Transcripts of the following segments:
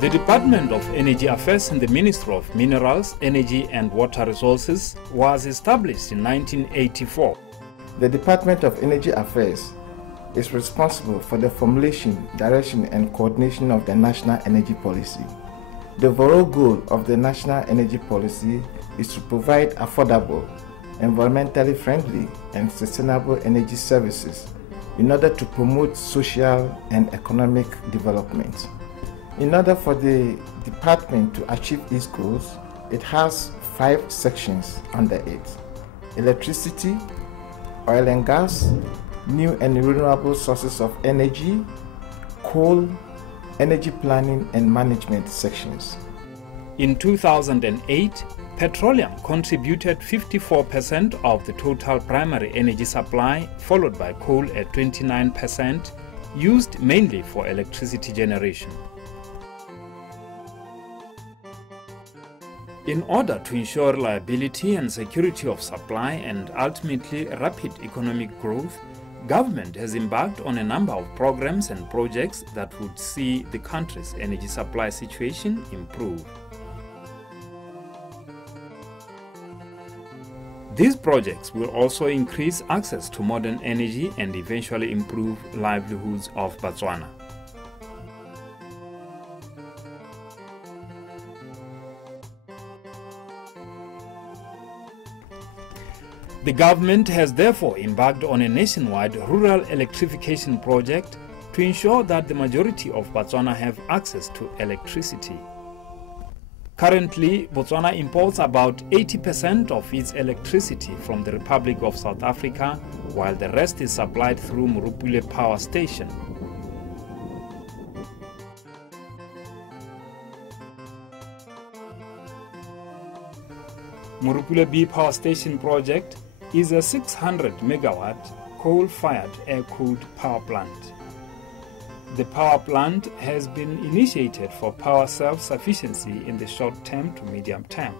The Department of Energy Affairs in the Ministry of Minerals, Energy and Water Resources was established in 1984. The Department of Energy Affairs is responsible for the formulation, direction and coordination of the national energy policy. The overall goal of the national energy policy is to provide affordable, environmentally friendly and sustainable energy services in order to promote social and economic development. In order for the department to achieve its goals, it has 5 sections under it: electricity, oil and gas, new and renewable sources of energy, coal, energy planning and management sections. In 2008, petroleum contributed 54% of the total primary energy supply, followed by coal at 29%, used mainly for electricity generation. In order to ensure reliability and security of supply and ultimately rapid economic growth, government has embarked on a number of programs and projects that would see the country's energy supply situation improve. These projects will also increase access to modern energy and eventually improve livelihoods of Botswana. The government has therefore embarked on a nationwide rural electrification project to ensure that the majority of Botswana have access to electricity. Currently, Botswana imports about 80% of its electricity from the Republic of South Africa, while the rest is supplied through Morupule Power Station. Morupule B Power Station project is a 600 megawatt coal-fired air-cooled power plant. The power plant has been initiated for power self-sufficiency in the short term to medium term.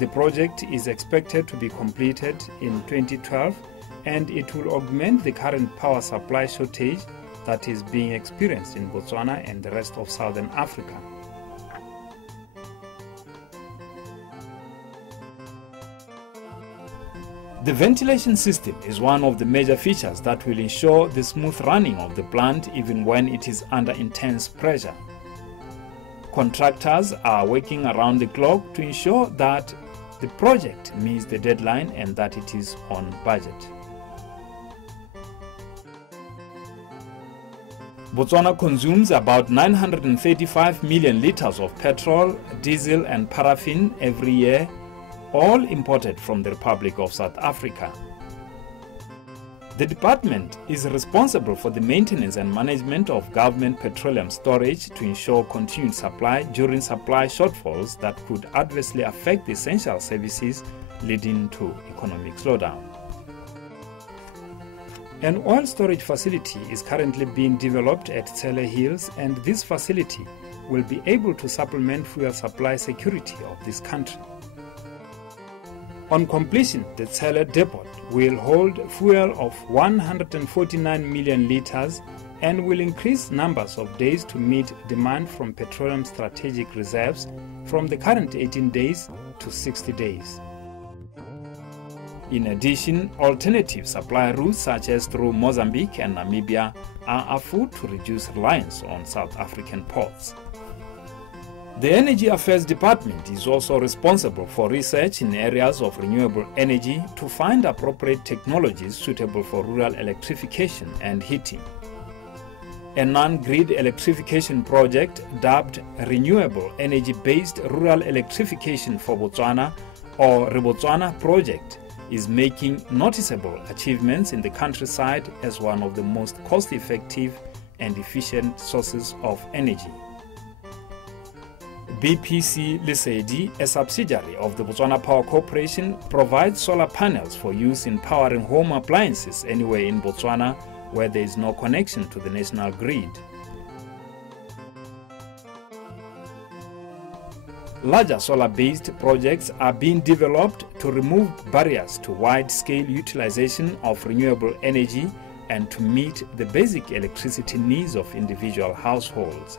The project is expected to be completed in 2012 and it will augment the current power supply shortage that is being experienced in Botswana and the rest of Southern Africa. The ventilation system is one of the major features that will ensure the smooth running of the plant even when it is under intense pressure. Contractors are working around the clock to ensure that the project meets the deadline and that it is on budget. Botswana consumes about 935 million liters of petrol, diesel and paraffin every year, all imported from the Republic of South Africa. The department is responsible for the maintenance and management of government petroleum storage to ensure continued supply during supply shortfalls that could adversely affect the essential services, leading to economic slowdown. An oil storage facility is currently being developed at Tsele Hills, and this facility will be able to supplement fuel supply security of this country. On completion, the Tsele depot will hold fuel of 149 million liters and will increase numbers of days to meet demand from petroleum strategic reserves from the current 18 days to 60 days. In addition, alternative supply routes such as through Mozambique and Namibia are afoot to reduce reliance on South African ports. The Energy Affairs Department is also responsible for research in areas of renewable energy to find appropriate technologies suitable for rural electrification and heating. A non-grid electrification project dubbed Renewable Energy-Based Rural Electrification for Botswana, or Botswana Project, is making noticeable achievements in the countryside as one of the most cost-effective and efficient sources of energy. BPC Lesedi, a subsidiary of the Botswana Power Corporation, provides solar panels for use in powering home appliances anywhere in Botswana where there is no connection to the national grid. Larger solar-based projects are being developed to remove barriers to wide-scale utilization of renewable energy and to meet the basic electricity needs of individual households.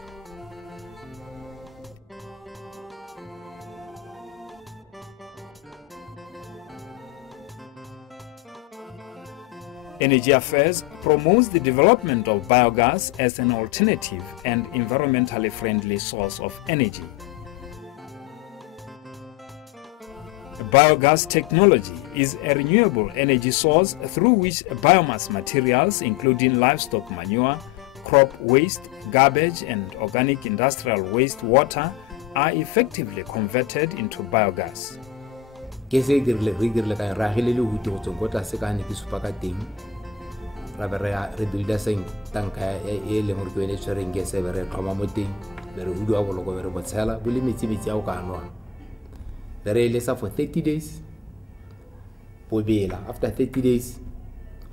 Energy Affairs promotes the development of biogas as an alternative and environmentally friendly source of energy. Biogas technology is a renewable energy source through which biomass materials, including livestock manure, crop waste, garbage, and organic industrial wastewater, are effectively converted into biogas. The rail is for 30 days. After 30 days,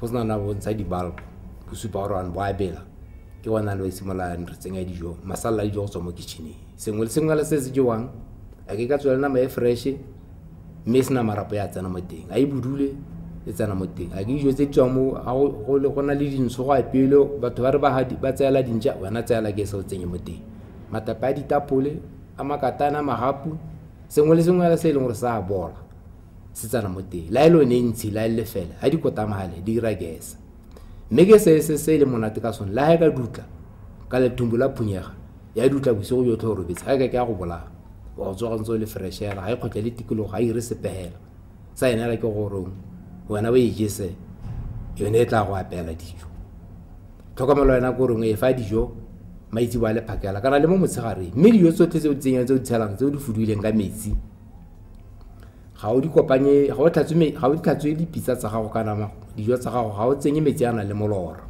Posna inside the bulb, Pusuparo and Wabela. Kiwana and Simola and Sengadio, Masala Joso Mokichini. Single says Joan, I get to a number fresh, Miss Namarapia Tanamoting. I budule, it's an amoting. I give you the Jomu, I leading so I pillow, but whatever had Batella in Jap, when I tell I guess I'll tell you. Matapadi Tapule, Amakatana Mahapu. Singwala say long sa ball. Sitana Muti, Lilo Ninsi, Lile Fell, Adikotamale, Digra Gas. Mega says le Monaticason, Laga Duta, Calatumbula Punya, Yaduta with all your torubits, Agacarobola, or Zonzo fresh air, hypothetical high recipe. Saying like a room, when away you say, you net our ability. Tokamala Gorung, if I did you. Mighty Wale Pacala, can I moment sorry? Millions of talents, old food will engage. How do you company, how to make, how it can really pizza how canama, you just how it's any mediana lemolor.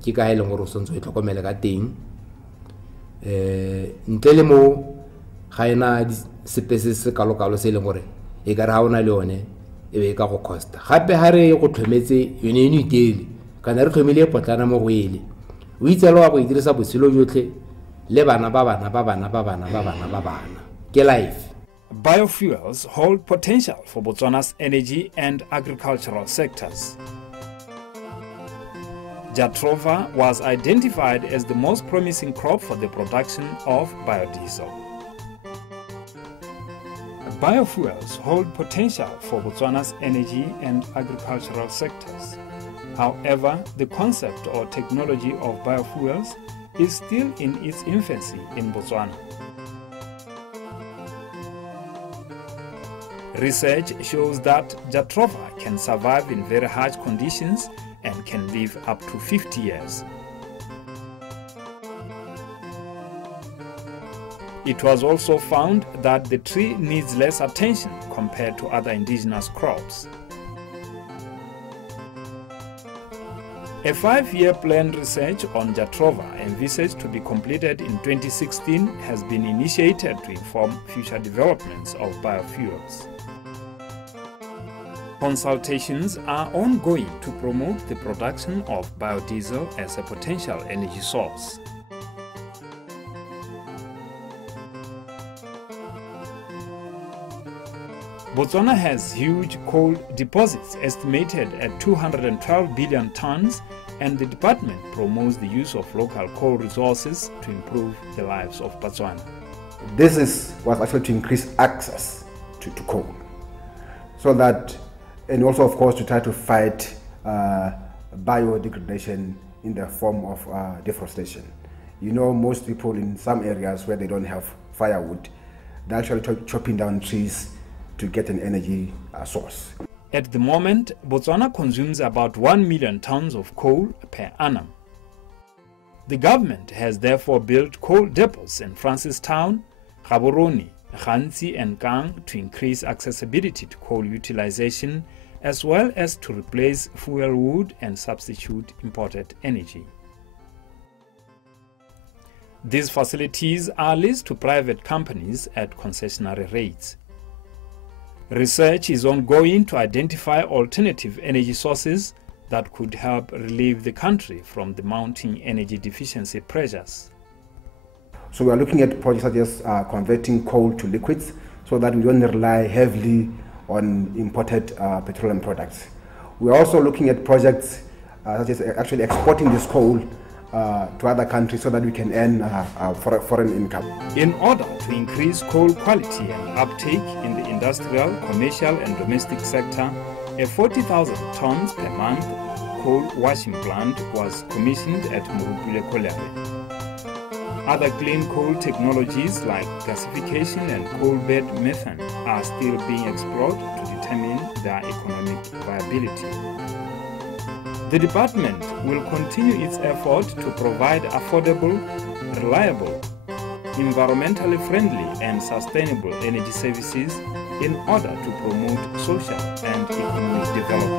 Kika Helomoroson to Tocomelaga thing. Intelemo, Haina, species Calocalo Selemore, Egarauna Leone, Eveco Costa. Happy Harry Otomete, you need daily. Can I recommend Potanamo Whaley? We tell our way to the Silo Yote, Lebana Babana. Get life. Biofuels hold potential for Botswana's energy and agricultural sectors. Jatrova was identified as the most promising crop for the production of biodiesel. Biofuels hold potential for Botswana's energy and agricultural sectors. However, the concept or technology of biofuels is still in its infancy in Botswana. Research shows that Jatrova can survive in very harsh conditions and can live up to 50 years. It was also found that the tree needs less attention compared to other indigenous crops. A 5-year planned research on Jatrova, envisaged to be completed in 2016, has been initiated to inform future developments of biofuels. Consultations are ongoing to promote the production of biodiesel as a potential energy source. Botswana has huge coal deposits estimated at 212 billion tons, and the department promotes the use of local coal resources to improve the lives of Botswana. This was actually to increase access to coal, so that, and also of course to try to fight biodegradation in the form of deforestation. You know, most people in some areas where they don't have firewood, they're actually chopping down trees to get an energy source. At the moment, Botswana consumes about 1 million tons of coal per annum. The government has therefore built coal depots in Francistown, Gaborone, Gantsi and Kang to increase accessibility to coal utilization, as well as to replace fuel wood and substitute imported energy. These facilities are leased to private companies at concessionary rates. Research is ongoing to identify alternative energy sources that could help relieve the country from the mounting energy deficiency pressures. So we are looking at projects such as converting coal to liquids, so that we don't rely heavily on imported petroleum products. We are also looking at projects such as actually exporting this coal to other countries, so that we can earn foreign income. In order to increase coal quality and uptake in the industrial, commercial and domestic sector, a 40,000 tons per month coal washing plant was commissioned at Morupule Colliery. Other clean coal technologies like gasification and coal bed methane are still being explored to determine their economic viability. The department will continue its effort to provide affordable, reliable, environmentally friendly and sustainable energy services in order to promote social and economic development.